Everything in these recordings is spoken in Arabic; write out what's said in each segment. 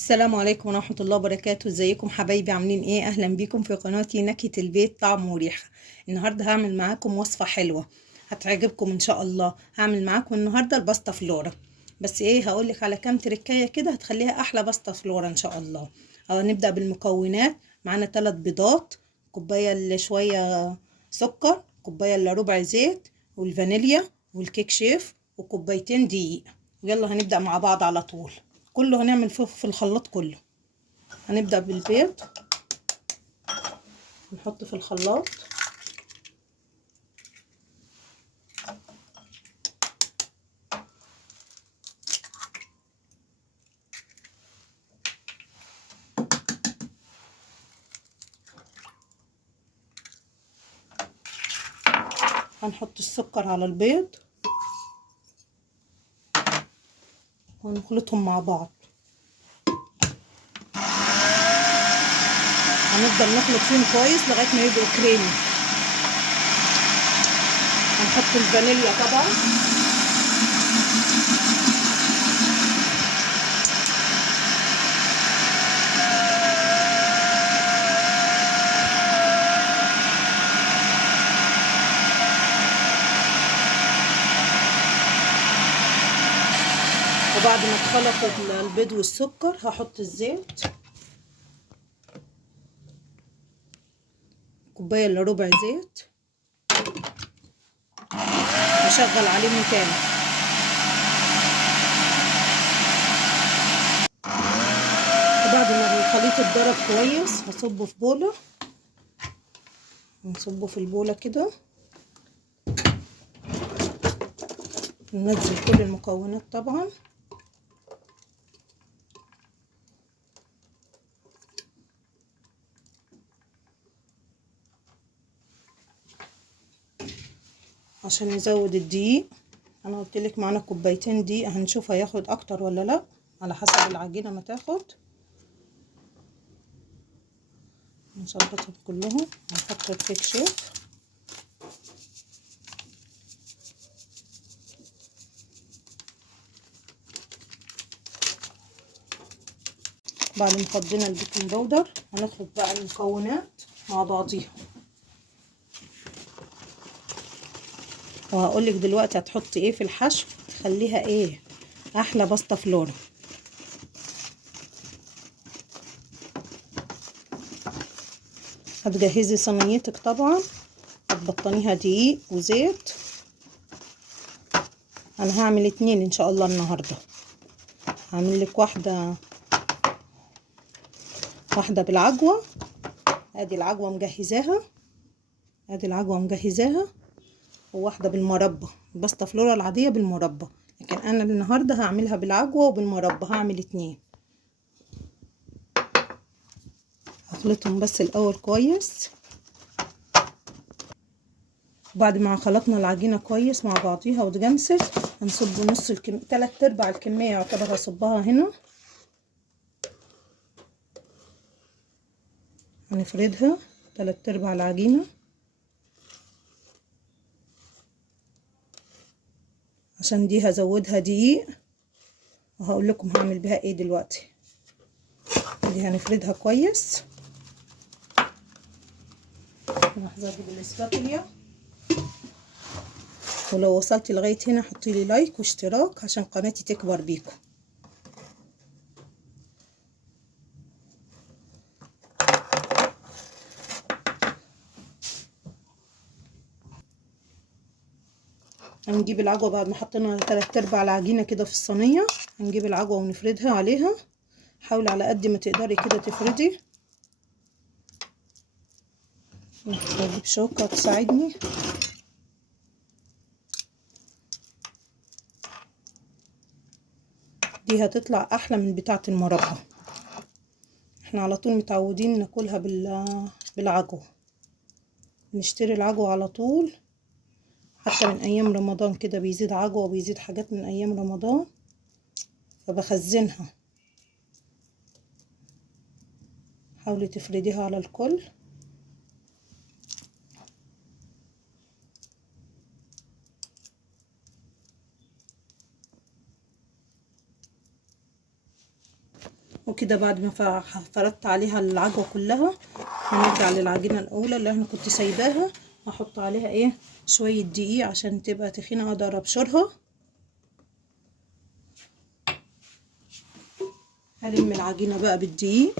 السلام عليكم ورحمة الله وبركاته. ازيكم حبايبي؟ عاملين ايه؟ اهلا بيكم في قناتي نكهة البيت طعم وريحة. النهاردة هعمل معاكم وصفة حلوة هتعجبكم ان شاء الله. هعمل معاكم النهاردة الباستا فلورا، بس ايه هقولك على كام تركاية كده هتخليها احلى باستا فلورا ان شاء الله. نبدأ بالمكونات. معانا 3 بيضات، كوباية الا شوية سكر، كوباية الا ربع زيت، والفانيليا والكيك شيف، وكوبايتين دقيق. يلا هنبدأ مع بعض على طول. كله هنعمل فيه في الخلاط كله. هنبدأ بالبيض، نحط في الخلاط. هنحط السكر على البيض ونخلطهم مع بعض. هنفضل نخلط فيهم كويس لغاية ما يبقوا كريمي. هنحط الفانيليا طبعا، وبعد ما اتخلط البيض والسكر هحط الزيت، كوباية الا ربع زيت. هشغل عليهم تاني. وبعد ما الخليط اتضرب كويس هصبه في بولة. نصبه في البولة كده، ننزل كل المكونات طبعا. عشان نزود الدقيق، انا قلت لك معانا كوبايتين دقيق، هنشوف هياخد اكتر ولا لا على حسب العجينه ما تاخد. نظبطهم كلهم. هنحط الكيك شيف، بعد ما فضينا البيكنج باودر هنخلط بقى المكونات مع بعضيها. وهقول لك دلوقتي هتحطي ايه في الحشو تخليها ايه احلى باستا فلورا. هتجهزي صينيتك طبعا، هتبطنيها دقيق وزيت. انا هعمل 2 ان شاء الله النهارده. هعمل لك واحده بالعجوه. ادي العجوه مجهزاها، ادي العجوه مجهزاها. وواحده بالمربى، الباستا فلورا العاديه بالمربى، لكن انا النهارده هعملها بالعجوه وبالمربى. هعمل 2. هخلطهم بس الاول كويس. بعد ما خلطنا العجينه كويس مع بعضيها واتجمست، هنصب نص 3/4 الكميه يعتبر هصبها هنا. هنفردها 3/4 العجينه، عشان دي هزودها دقيق وهقول لكم هعمل بها ايه دلوقتي. دي هنفردها كويس. لحظه بالاسباتوليا. ولو وصلتي لغايه هنا حطي لي لايك واشتراك عشان قناتي تكبر بيكم. هنجيب العجوه بعد ما حطينا 3/4 العجينه كده في الصينيه. هنجيب العجوه ونفردها عليها. حاولي على قد ما تقدري كده تفردي. اجيب شوكه تساعدني. دي هتطلع احلى من بتاعه المربى. احنا على طول متعودين ناكلها بالعجوه. نشتري العجوه على طول، حتى من ايام رمضان كده بيزيد عجوه وبيزيد حاجات من ايام رمضان، فبخزنها. حاولي تفرديها على الكل. وكده بعد ما فردت عليها العجوه كلها، هنرجع للعجينه الاولى اللي انا كنت سايباها. هحط عليها ايه شويه دقيق عشان تبقى تخينه اقدر ابشرها. هلم العجينه بقى بالدقيق.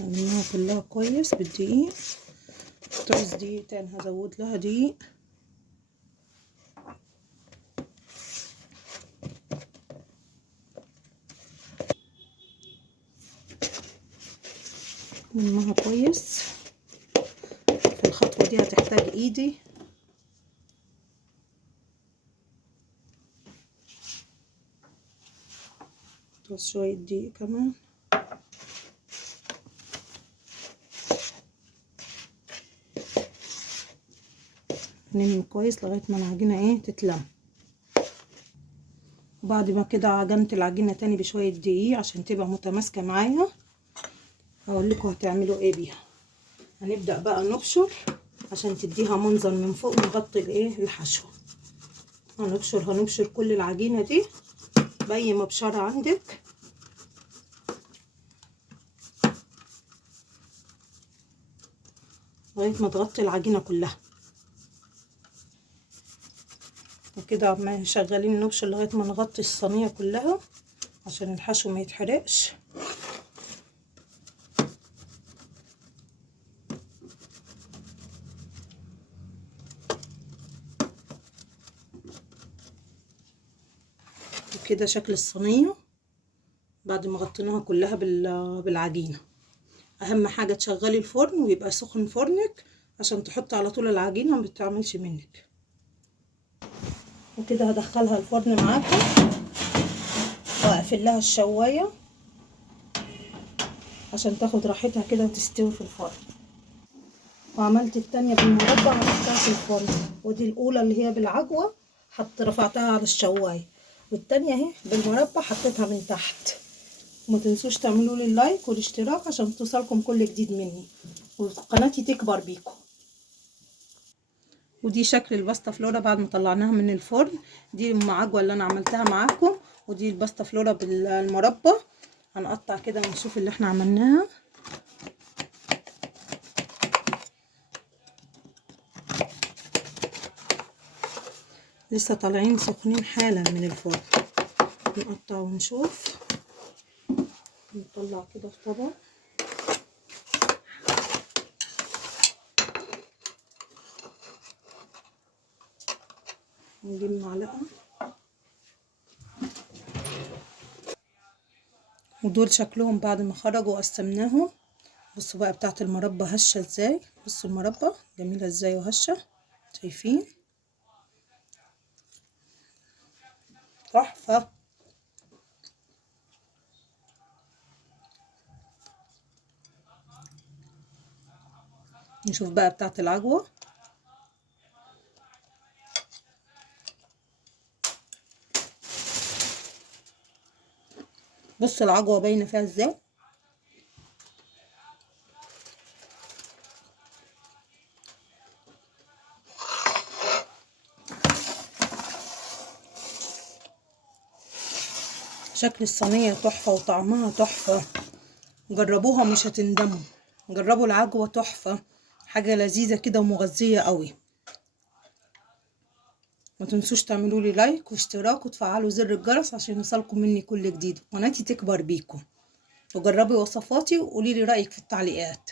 هلمها كلها كويس بالدقيق. تعوز دقيق تاني هزود لها دقيق. هلمها كويس. في الخطوة دي هتحتاج ايدي. تعوز شوية دقيق كمان. نلم كويس لغاية ما العجينة ايه تتلم. وبعد ما كده عجنت العجينة تاني بشوية دقيق عشان تبقى متماسكة معايا. هقول لكم هتعملوا ايه بيها. هنبدأ بقى نبشر عشان تديها منظر من فوق. نغطي الايه الحشو. هنبشر كل العجينة دي بأي مبشرة عندك. لغاية ما تغطي العجينة كلها. وكده عمال شغالين نبشر لغاية ما نغطي الصينية كلها عشان الحشو ما يتحرقش. وكده شكل الصينية بعد ما غطيناها كلها بالعجينة. اهم حاجة تشغلي الفرن ويبقى سخن فرنك عشان تحطي على طول العجينة ما بتعملش منك. وكده هدخلها الفرن معاكم واقفل لها الشواية عشان تاخد راحتها كده وتستوي في الفرن. وعملت التانية بالمربع حطيتها في الفرن. ودي الاولى اللي هي بالعجوة رفعتها على الشواية. والتانية اهي بالمربع حطيتها من تحت. وما تنسوش تعملوا لي اللايك والاشتراك عشان توصلكم كل جديد مني وقناتي تكبر بيكم. ودي شكل الباستا فلورا بعد ما طلعناها من الفرن. دي عجوه اللي انا عملتها معاكم. ودي الباستا فلورا بالمربى. هنقطع كده ونشوف اللي احنا عملناها. لسه طالعين سخنين حالا من الفرن. نقطع ونشوف. نطلع كده في طبق. نجيب معلقه. ودول شكلهم بعد ما خرجوا وقسمناهم. بصوا بقى بتاعت المربى هشه ازاي. بصوا المربى جميله ازاي وهشه. شايفين تحفه. نشوف بقى بتاعت العجوه. بص العجوه باينه فيها ازاي. شكل الصينيه تحفه وطعمها تحفه. جربوها مش هتندموا. جربوا العجوه تحفه. حاجه لذيذه كده ومغذيه قوي. ما تنسوش تعملوا لي لايك واشتراك وتفعلوا زر الجرس عشان يوصلكم مني كل جديد وقناتي تكبر بيكم. وجربي وصفاتي وقولي لي رايك في التعليقات.